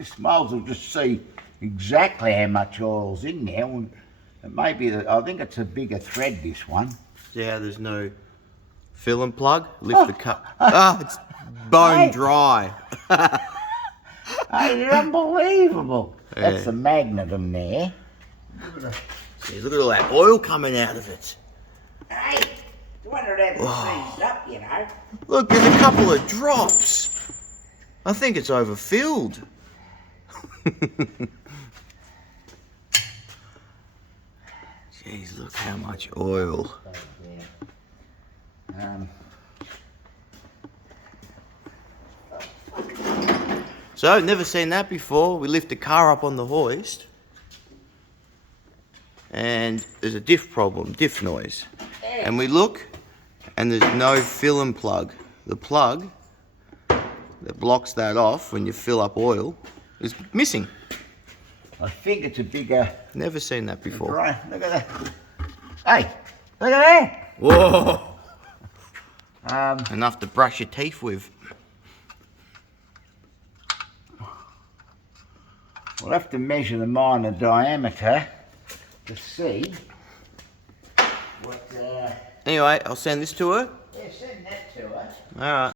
just might as well just see exactly how much oil's in there. And it may be that I think it's a bigger thread, this one. See how there's no fill and plug? Lift the cup. It's bone dry. Hey, they're unbelievable. Yeah. That's the magnet in there. See, look at all that oil coming out of it. Hey, you wonder it hasn't seized up, you know. Look, there's a couple of drops. I think it's overfilled. Jeez, look how much oil. So, I've never seen that before. We lift the car up on the hoist and there's a diff problem, diff noise. And we look and there's no fill and plug. The plug that blocks that off when you fill up oil is missing. I think it's a bigger... Never seen that before. Right, look at that. Hey, look at that. Whoa! Enough to brush your teeth with. We'll have to measure the minor diameter to see what... Anyway, I'll send this to her. Yeah, send that to us. Alright.